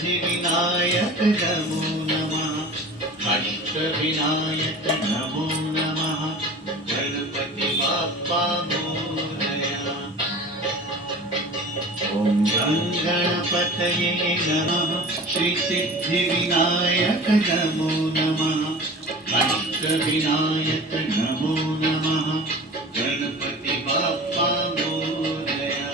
श्रीसिद्धिविनायक नमो नमः। अष्टविनायक नमो नमः। गणपति बाप्पा मोरया। ॐ गणपतये नमः। श्रीसिद्धिविनायक नमो नमः। अष्टविनायक नमो नमः। गणपति बाप्पा मोरया।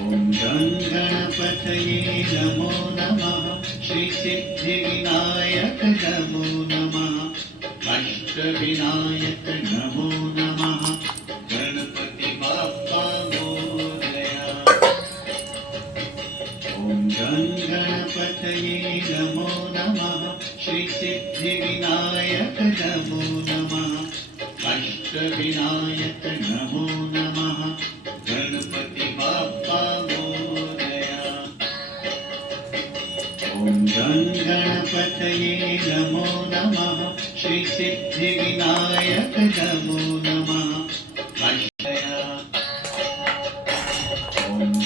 ॐ गणपतये नमो नमः। श्रीसिद्धिविनायक नमो नमः। अष्टविनायक नमो नमः। गणपति बाप्पा मोरया। ॐ गणपतये नमो नमः। श्रीसिद्धिविनायक नमो नमः। अष्टविनायक नमो नमः। गणपति बाप्पा मोरया। ॐ गणपतये नमो नमः। श्रीसिद्धिविनायक नमो नमः।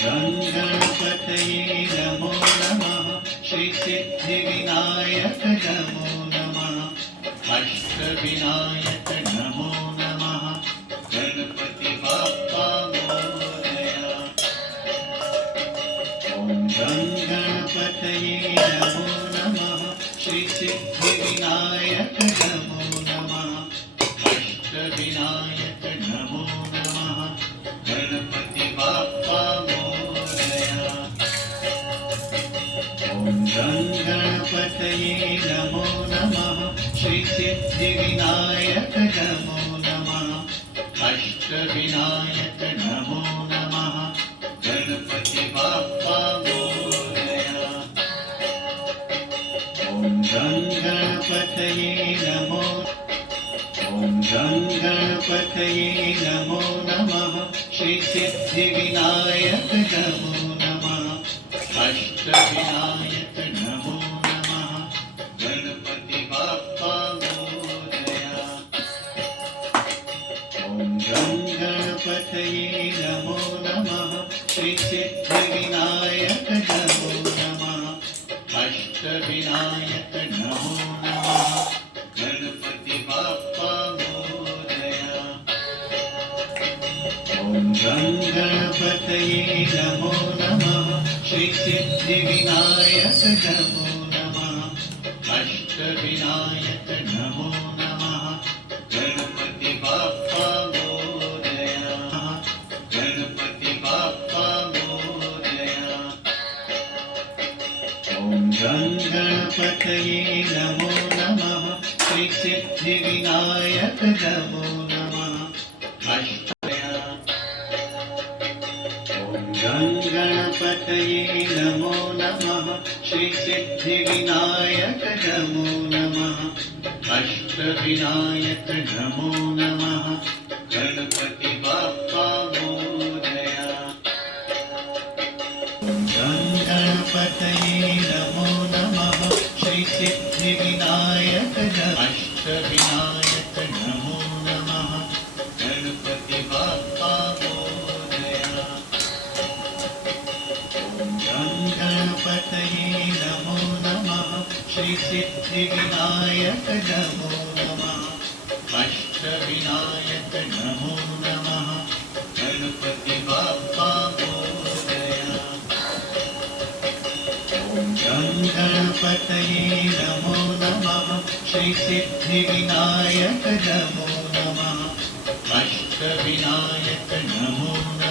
ॐ गणपतये नमो नमः। श्रीसिद्धिविनायक नमो नमः। अष्टविनायक नमो नमः। गणपति बाप्पा मोरया। ॐ गणपतये नमो नमः। श्रीसिद्धिविनायक नमो नमः। अष्टविनायक नमो नमः। गणपति बाप्पा मोरया। ॐ गणपतये नमो नमः। श्रीसिद्धिविनायक नमो नमः। अष्टविनायक नमो नमः। गणपति बाप्पा मोरया। ॐ गणपतये नमो। ॐ गणपतये नमो नमः। श्रीसिद्धिविनायक नमो नमः। अष्टविनायक नमो नमः। गणपति बाप्पा मोरया। ॐ गणपतये नमो नमः। श्रीसिद्धिविनायक नमो नमः। अष्टविनायक नमो नमः। गणपति बाप्पा मोरया। ॐ गणपतये नमो नमः। श्रीसिद्धिविनायक नमो नमः। अष्टविनायक नमो नमः। गणपति बाप्पा मोरया। गणपति बाप्पा मोरया। ॐ गणपतये नमो नमः। श्रीसिद्धिविनायक नमो नमः। ॐ गणपतये नमो नमः। श्रीसिद्धिविनायक नमो नमः। अष्टविनायक नमो नमः। गणपति बाप्पा मोरया। ॐ गणपतये नमो नमः। श्रीसिद्धिविनायक अष्टविनायक नमो नमः। गणपति बाप्पा मोरया। ॐ गणपतये नमो नमः। श्रीसिद्धिविनायक नमो नमः। अष्टविनायक नमो नमः। गणपति बाप्पा मोरया। ॐ गणपतये नमो नमः। श्रीसिद्धिविनायक नमो नमः। अष्टविनायक नमो नमः।